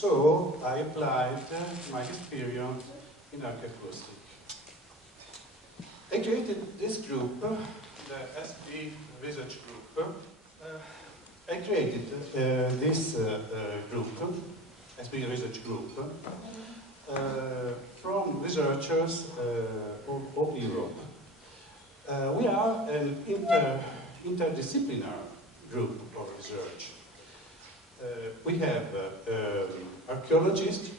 So I applied my experience in archaeoacoustic. I created this group, the SP research group. I created this group, SP research group, from researchers of Europe. We are an interdisciplinary group of research. We have archaeologists,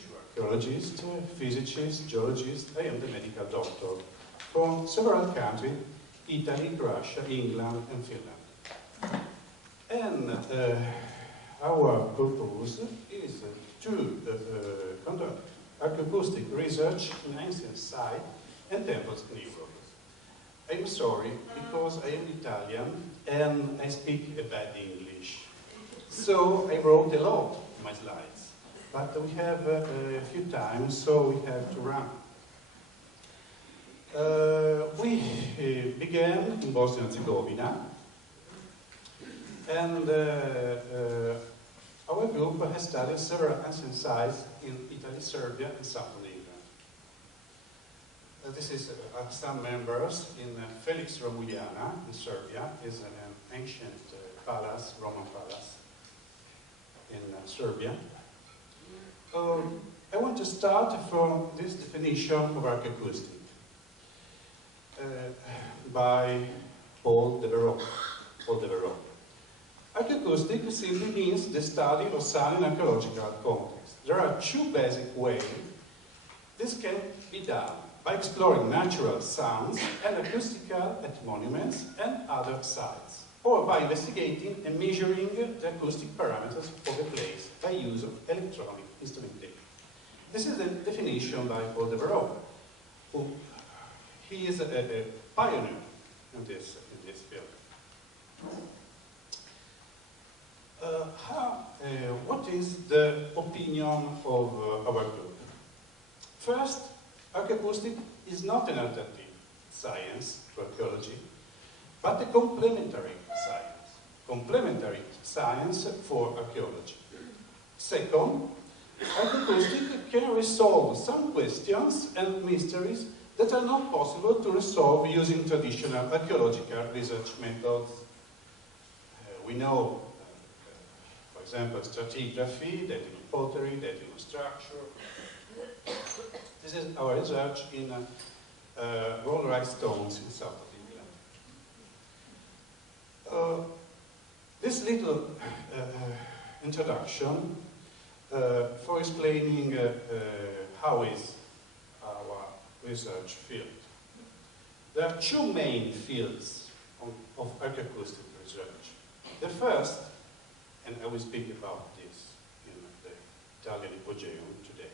physicists, geologists, and a medical doctor from several countries, Italy, Russia, England, and Finland. And our purpose is to conduct archaeoacoustic research in ancient sites and temples in Europe. I'm sorry, because I am Italian and I speak a bad English. So I wrote a lot in my slides, but we have a few times, so we have to run. We began in Bosnia and Herzegovina, and our group has studied several ancient sites in Italy, Serbia, and southern England. This is some members in Felix Romuliana in Serbia. Is an ancient palace, Roman palace in Serbia. I want to start from this definition of archaeoacoustic by Paul Devereux. Archaeoacoustic simply means the study of sound in archaeological context. There are two basic ways this can be done: by exploring natural sounds and acoustical at monuments and other sites, or by investigating and measuring the acoustic parameters of a place by use of electronic instrumentation. This is the definition by Paul Devereux, who he is a pioneer in this field. What is the opinion of our group? First, archaeoacoustic is not an alternative science to archaeology, but a complementary science for archaeology. Second, archaeoacoustic can resolve some questions and mysteries that are not possible to resolve using traditional archaeological research methods. We know, for example, stratigraphy, dating of pottery, dating of structure. This is our research in rollrized stones in south of England. This little introduction for explaining how is our research field. There are two main fields of archaeoacoustic research. The first, and I will speak about this in the Italian hypogeum today,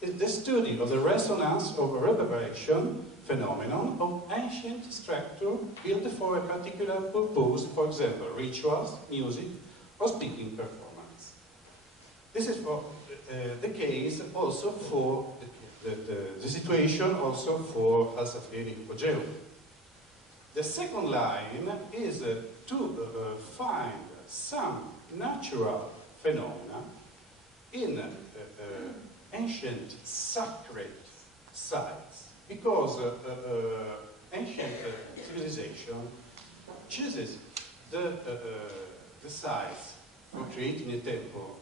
is the study of the resonance of a reverberation phenomenon of ancient structure built for a particular purpose, for example, rituals, music, or speaking performance. This is for, the case also for the situation also for Alsafieri hypogeum. The second line is to find some natural phenomena in ancient sacred sites, because ancient civilization chooses the sites for creating a temple,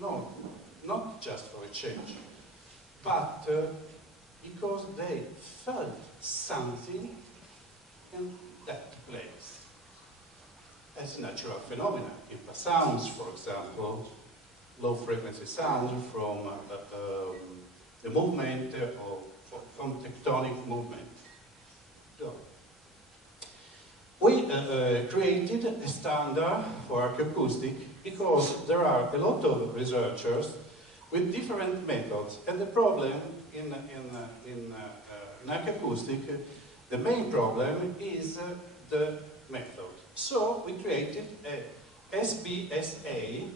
not just for a change, but because they felt something in that place as natural phenomena. Sounds, for example, low-frequency sounds from the movement from tectonic movement. So, we created a standard for archaeoacoustic because there are a lot of researchers with different methods, and the problem in archaeoacoustic, the main problem is the method. So we created a SBSA,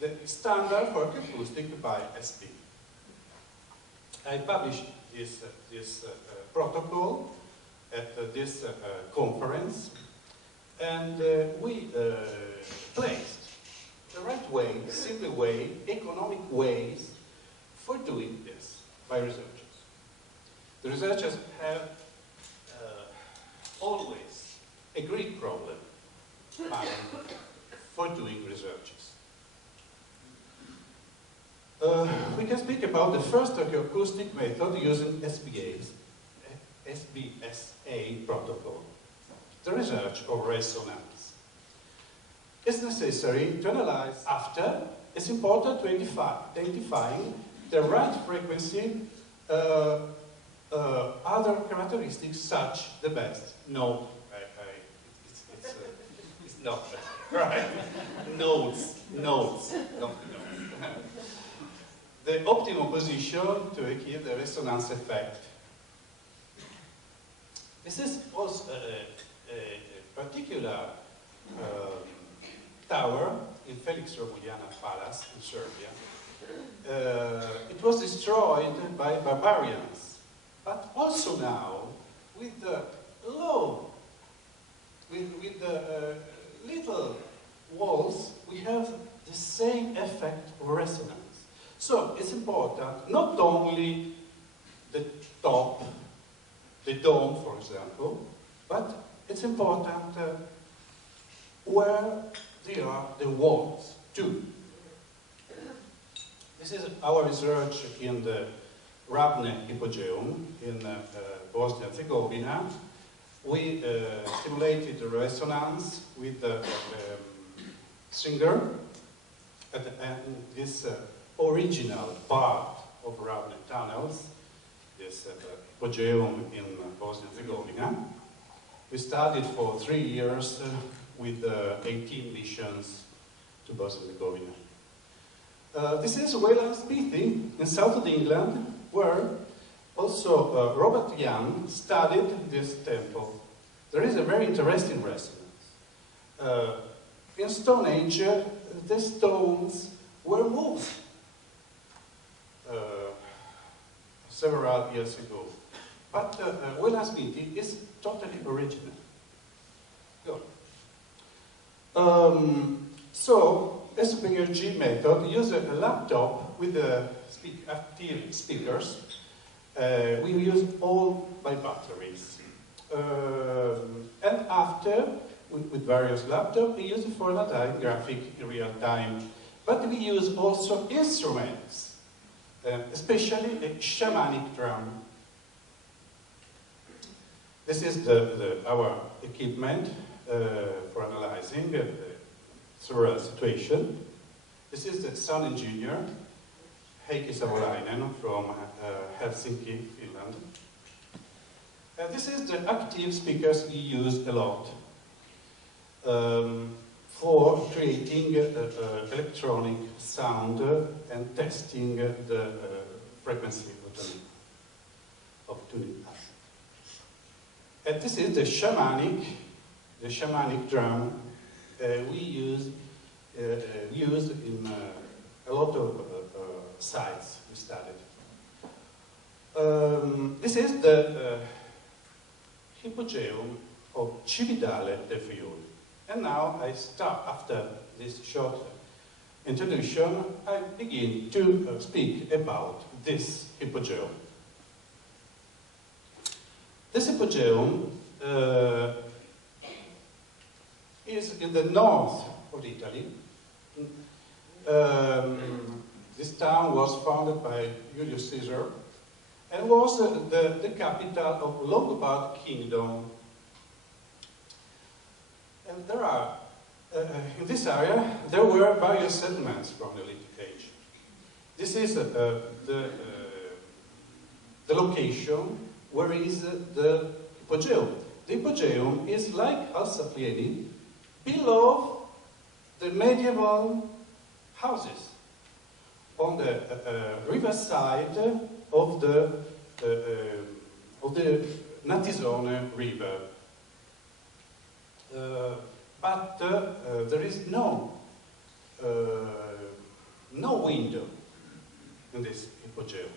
the standard for archaeoacoustic by SP. I published this protocol at this conference, and we placed the right way, the simple way, economic ways for doing this by researchers. The researchers have always a great problem for doing researches. We can speak about the first archaeoacoustic method using SBSA protocol, the research of resonance. It's necessary to analyze after. It's important to identifying the right frequency, other characteristics such the best. No, it's not right. Notes. The optimal position to achieve the resonance effect. This is also a particular tower in Felix Romuliana Palace in Serbia. It was destroyed by barbarians, but also now with the low, with the little walls, we have the same effect of resonance. So it's important not only the top, the dome, for example, but it's important where there are the walls too. This is our research in the Ravne hypogeum in Bosnia and Herzegovina. We stimulated the resonance with the singer at this original part of Ravne tunnels, this hypogeum in Bosnia and Herzegovina. We studied for 3 years with 18 missions to Bosnia and Herzegovina. This is Wayland Spithy in south of England, where also Robert Young studied this temple. There is a very interesting resonance. In Stone Age, the stones were moved several years ago. But Wayland Spithy is totally original. Good. So, SPG method uses a laptop with active speakers. We use all by batteries. And after, with various laptops, we use it for analyzing graphic in real time. But we use also instruments, especially a shamanic drum. This is our equipment for analyzing several situations. This is the sound engineer, Heikki Savolainen from Helsinki, Finland. This is the active speakers we use a lot for creating electronic sound and testing the frequency of tuning. And this is the shamanic drum we use in a lot of sites we studied. This is the hypogeum of Cividale del Friuli. And now I start, after this short introduction, I begin to speak about this hypogeum. This hypogeum is in the north of Italy. This town was founded by Julius Caesar and was the capital of Longobard Kingdom. And there are, in this area, there were various settlements from the Neolithic age. This is the location where is the hypogeum. The hypogeum is like Alsaplieni, below the medieval houses on the riverside of the Natisone River. But there is no window in this hypogeum.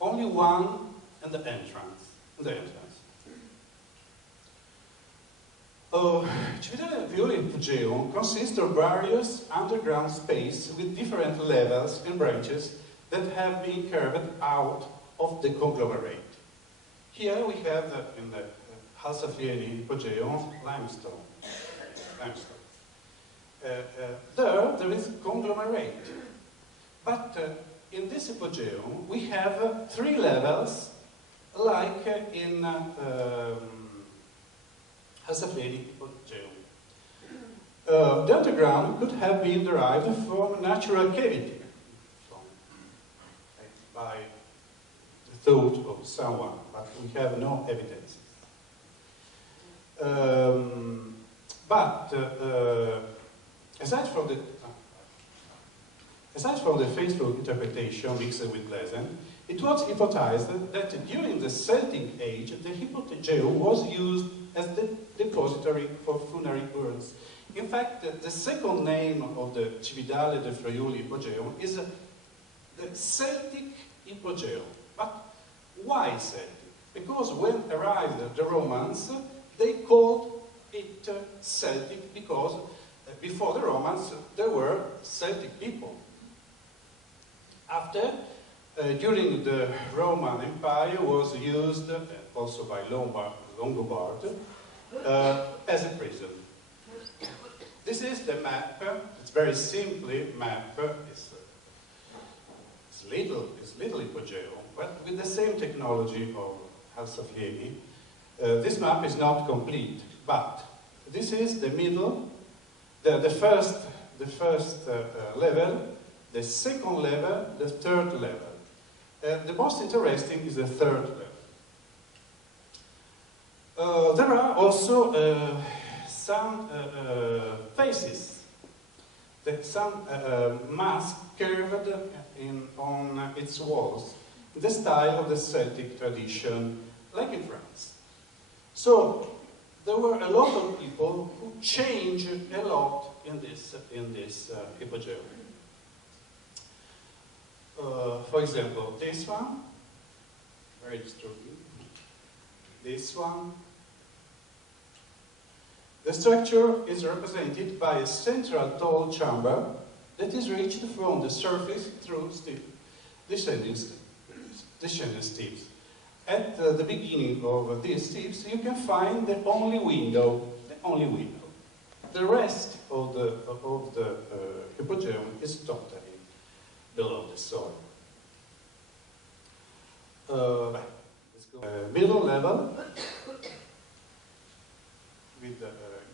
Only one in the entrance. Cividale del Friuli hypogeum consists of various underground space with different levels and branches that have been carved out of the conglomerate. Here we have in the Halsafieni hypogeum limestone. There is conglomerate, but in this hypogeum we have 3 levels, like in Halsafieni hypogeum. The underground could have been derived from natural cavity, by the thought of someone, but we have no evidence. Aside from the faithful interpretation mixed with legend, it was hypothesized that during the Celtic age, the hypogeum was used as the depository for funerary urns. In fact, the second name of the Cividale del Friuli hypogeum is the Celtic hypogeum. But why Celtic? Because when arrived the Romans, they called it Celtic because before the Romans there were Celtic people. After, during the Roman Empire, was used also by Longobards as a prison. This is the map. It's very simply map. It's little hypogeum, but with the same technology of Halsafieni. This map is not complete, but this is the middle, the first level, the second level, the third level. The most interesting is the third level. There are also some faces, some masks carved on its walls, in the style of the Celtic tradition, like in France. So there were a lot of people who changed a lot in this hypogeum. For example, this one, very disturbing. This one. The structure is represented by a central tall chamber that is reached from the surface through descending steps. At the beginning of these steps, you can find the only window. The rest of the hypogeum is totally below the soil. Let's go. Middle level, with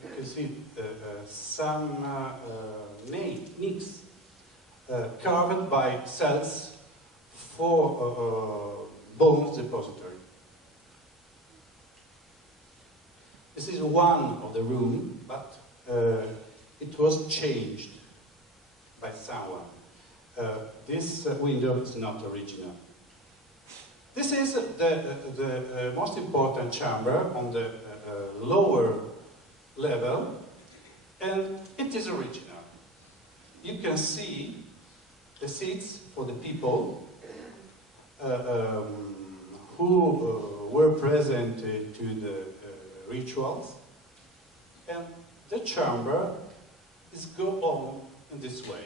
you can see some nicks carved by cells for bones depository. This is one of the room, but it was changed by someone. This window is not original. This is the most important chamber on the lower level, and it is original. You can see the seats for the people who were present to the rituals, and the chamber is go on in this way.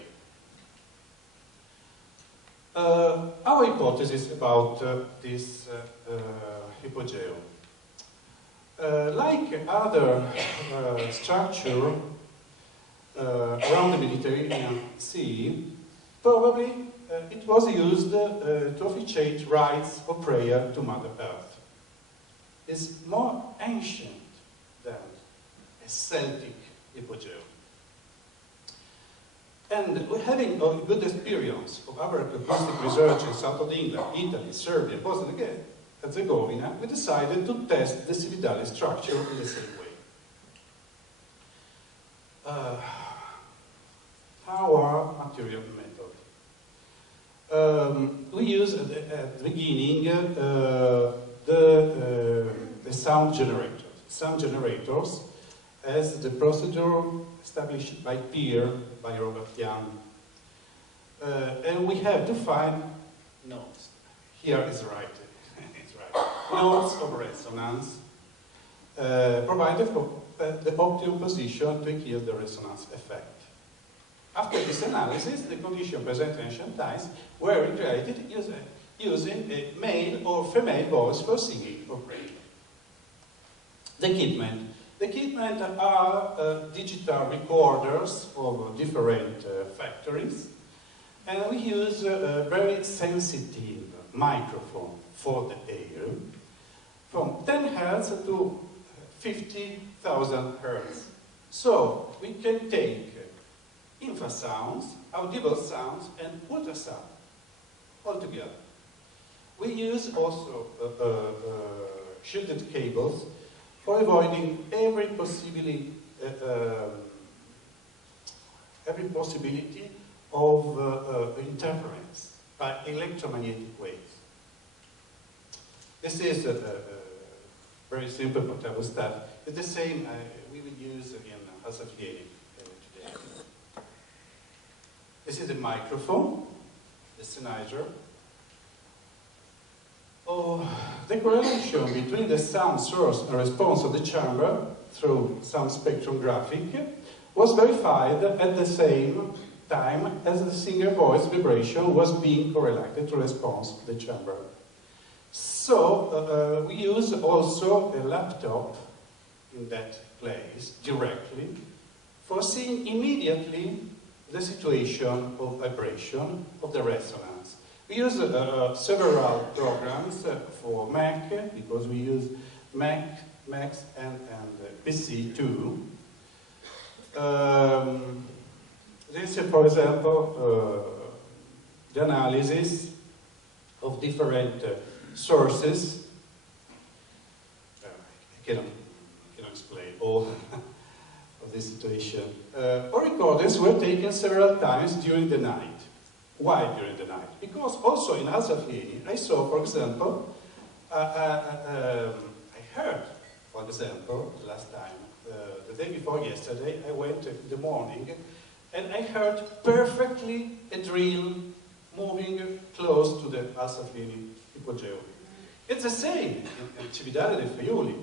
Our hypothesis about this hypogeum. Like other structure around the Mediterranean Sea, probably it was used to officiate rites of prayer to Mother Earth. It's more ancient than a Celtic hypogeum. And having a good experience of our acoustic research in south of England, Italy, Serbia, Bosnia and Herzegovina, we decided to test the Cividale structure in the same way. Our material method. We use at the beginning the sound generators as the procedure established by Peer, by Robert Young. And we have to find notes. Here is right. It's right. Notes of resonance provided the optimum position to hear the resonance effect. After this analysis, the conditions presented in ancient times were recreated using a male or female voice for singing or praying. The equipment. The equipment are digital recorders of different factories, and we use a very sensitive microphone for the air, from 10 Hz to 50,000 Hz. So we can take infrasounds, audible sounds, and ultrasound all together. We use also shielded cables for avoiding every possibility of interference by electromagnetic waves. This is a very simple portable stuff. It's the same we would use in archaeoacoustics today. This is a microphone, the sennheiser. The correlation between the sound source and response of the chamber through sound spectrographic was verified at the same time as the singer voice vibration was being correlated to response of the chamber. So we use also a laptop in that place directly for seeing immediately the situation of vibration of the resonance. We use several programs for Mac, because we use Macs and PC too. This is, for example, the analysis of different sources. I cannot explain all of this situation. All recordings were taken several times during the night. Why during the night? Because also in archaeoacoustics, I saw, for example, I heard, for example, last time, the day before yesterday, I went in the morning and I heard perfectly a drill moving close to the archaeoacoustical hypogeum. It's the same in Cividale del Friuli.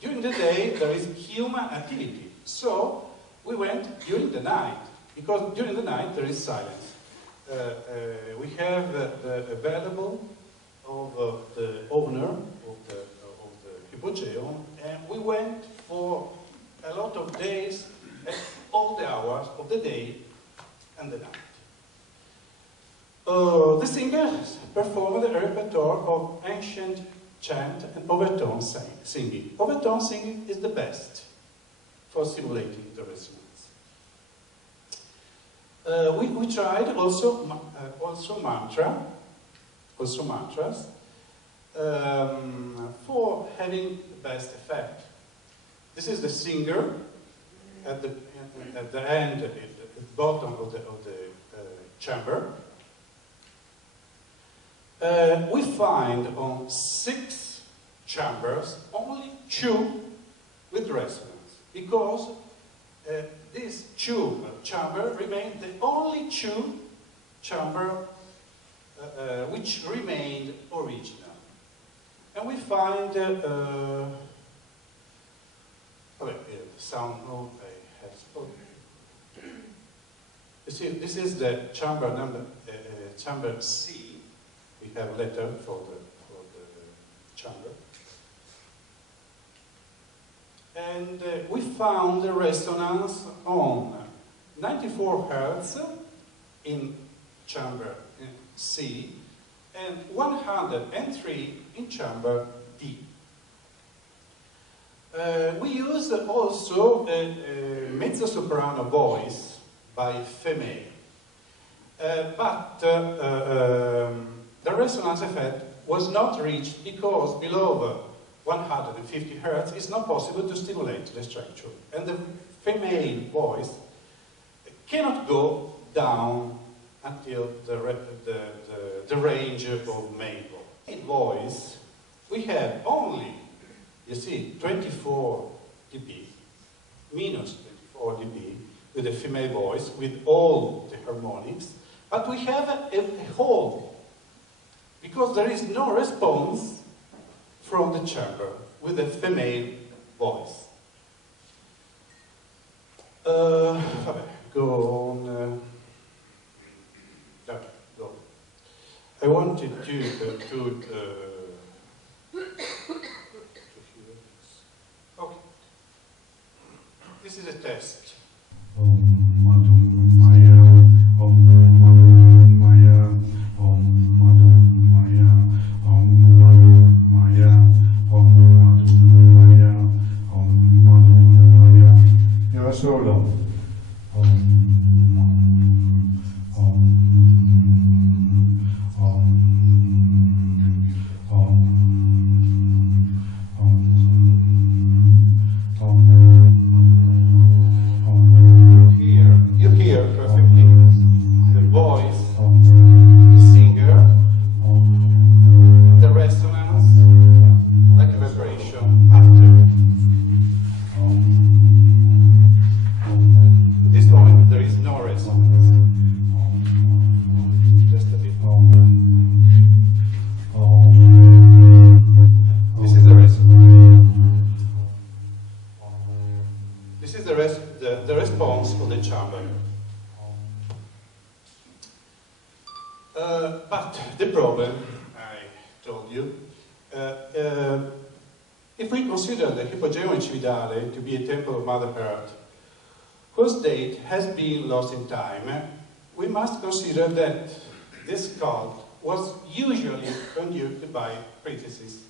During the day, there is human activity. So we went during the night, because during the night there is silence. We have available of the owner of the hypogeum, and we went for a lot of days at all the hours of the day and the night. The singers performed a repertoire of ancient chant and overtone singing. Overtone singing is the best for simulating the resonance. We tried also mantras for having the best effect. This is the singer at the end, at the bottom of the chamber. We find on 6 chambers only 2 with resonance, because this 2 chamber remained the only 2 chamber which remained original. And we find sound note I have spoken. You see, this is the chamber number, chamber C. We have a letter for the chamber. And we found the resonance on 94 Hz in chamber C and 103 in chamber D. We used also a mezzo-soprano voice by female, but the resonance effect was not reached because below 150 Hz it's not possible to stimulate the structure, and the female voice cannot go down until the range of male voice. In voice, we have only, you see, 24 dB, minus 24 dB with the female voice, with all the harmonics, but we have a hole, because there is no response from the chamber with the female voice. Vabbè, go on. Go. I wanted to okay. This is a test. Solo. Here, you hear perfectly the voice, the singer, the resonance, like a vibration after. In this moment, there is no resonance. Just a bit. This is the resonance. This is the response of the chamber. But the problem, I told you, if we consider the hypogeum in Cividale to be a temple of Mother Earth, whose date has been lost in time, we must consider that this cult was usually conducted by priestesses.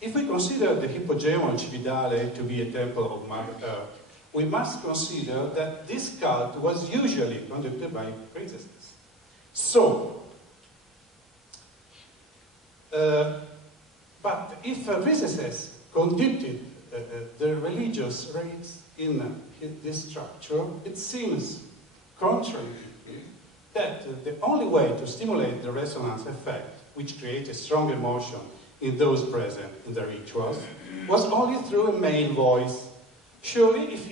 If we consider the hypogeum in Cividale to be a temple of Mother Earth, we must consider that this cult was usually conducted by priestesses. So, but if priestesses conducted the religious rites in this structure, it seems contrary that the only way to stimulate the resonance effect, which creates a strong emotion in those present in the rituals, was only through a male voice. Surely, if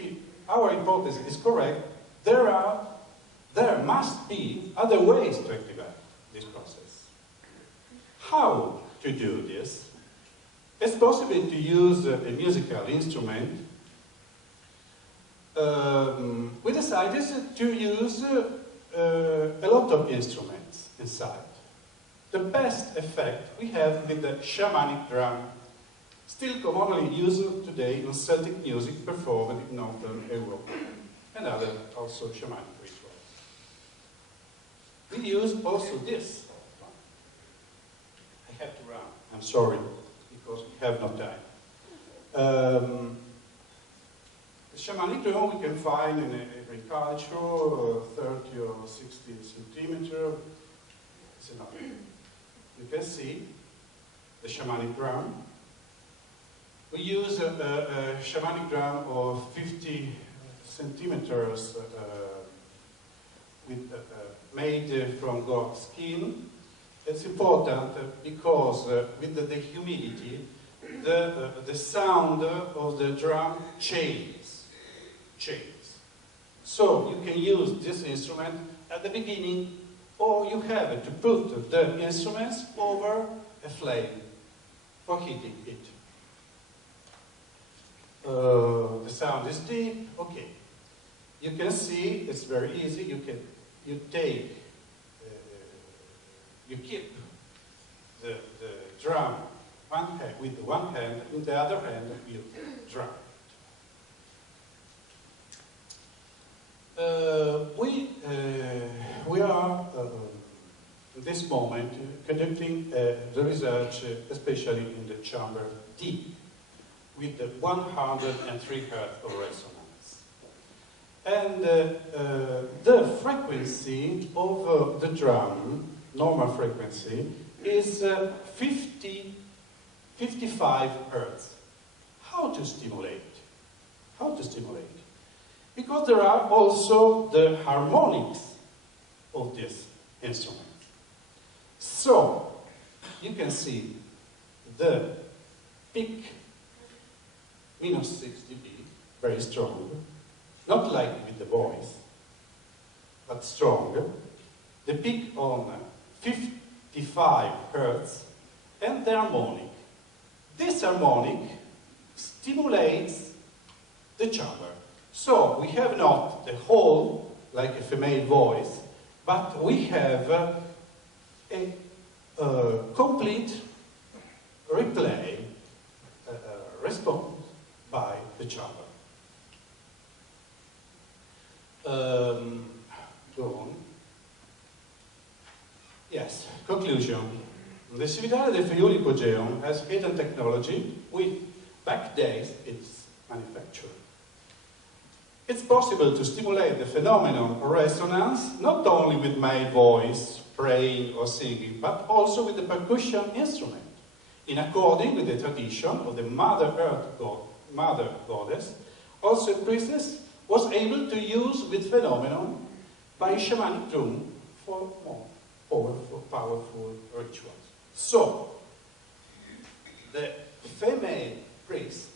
our hypothesis is correct, there must be other ways to activate this process. How to do this? It's possible to use a musical instrument. We decided to use a lot of instruments inside. The best effect we have with the shamanic drum, still commonly used today in Celtic music performed in Northern Europe and other also shamanic rituals. We use also this. I have to run, I'm sorry, because we have no time. The shamanic drum we can find in every culture, 30 or 60 centimeters. It's enough. You can see the shamanic drum. We use a shamanic drum of 50 centimeters made from goat skin. It's important because with the humidity, the sound of the drum changes. So you can use this instrument at the beginning, or you have to put the instruments over a flame for heating it. The sound is deep. Okay. You can see it's very easy. You keep the drum with one hand, with the other hand you drum. We are at this moment conducting the research, especially in the chamber D, with the 103 Hz of resonance. And the frequency of the drum, normal frequency, is 55 Hz. How to stimulate? How to stimulate? Because there are also the harmonics of this instrument. So, you can see the peak, minus 6 dB, very strong, not like with the voice, but strong. The peak on 55 Hz, and the harmonic. This harmonic stimulates the chamber. So we have not the whole, like a female voice, but we have a complete replay response by the chamber. Go on. Yes, conclusion. The Cividale del Friuli hypogeum has hidden technology which backdates its manufacture. It's possible to stimulate the phenomenon of resonance not only with male voice, praying or singing, but also with the percussion instrument, in accordance with the tradition of the Mother Earth Mother Goddess. Also, a priestess was able to use with phenomenon by shamanic drum for more powerful rituals. So, the female priest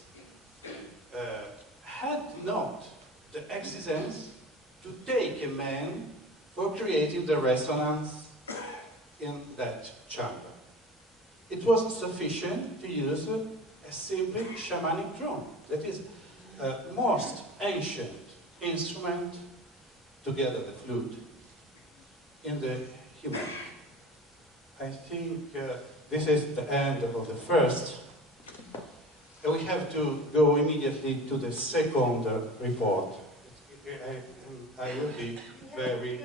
had not the exigence to take a man for creating the resonance in that chamber. It was sufficient to use a simple shamanic drum, that is most ancient instrument, together the flute, in the human. I think this is the end of the first. We have to go immediately to the second report. I will be very